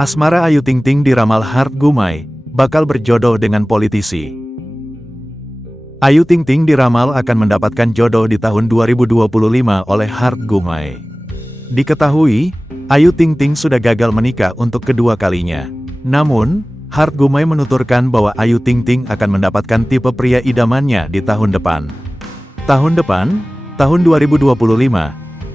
Asmara Ayu Ting Ting diramal Hart Gumai, bakal berjodoh dengan politisi. Ayu Ting Ting diramal akan mendapatkan jodoh di tahun 2025 oleh Hart Gumai. Diketahui, Ayu Ting Ting sudah gagal menikah untuk kedua kalinya. Namun, Hart Gumai menuturkan bahwa Ayu Ting Ting akan mendapatkan tipe pria idamannya di tahun depan. Tahun depan, tahun 2025,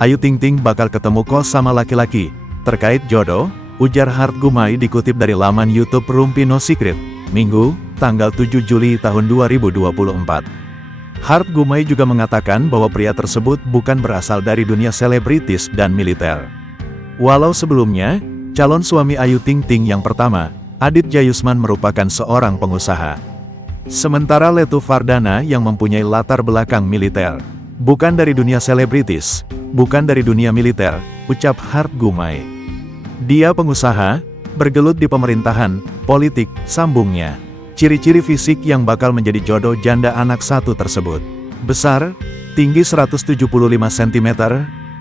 Ayu Ting Ting bakal ketemu kos sama laki-laki. Terkait jodoh, ujar Hart Gumai dikutip dari laman YouTube Rumpi No Secret, Minggu, tanggal 7 Juli tahun 2024. Hart Gumai juga mengatakan bahwa pria tersebut bukan berasal dari dunia selebritis dan militer. Walau sebelumnya, calon suami Ayu Ting Ting yang pertama, Aditya Yusman merupakan seorang pengusaha. Sementara Letu Vardana yang mempunyai latar belakang militer. Bukan dari dunia selebritis, bukan dari dunia militer, ucap Hart Gumai. Dia pengusaha, bergelut di pemerintahan, politik, sambungnya. Ciri-ciri fisik yang bakal menjadi jodoh janda anak satu tersebut. Besar, tinggi 175 cm,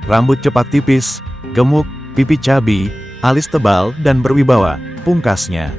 rambut cepak tipis, gemuk, pipi cabi, alis tebal dan berwibawa, pungkasnya.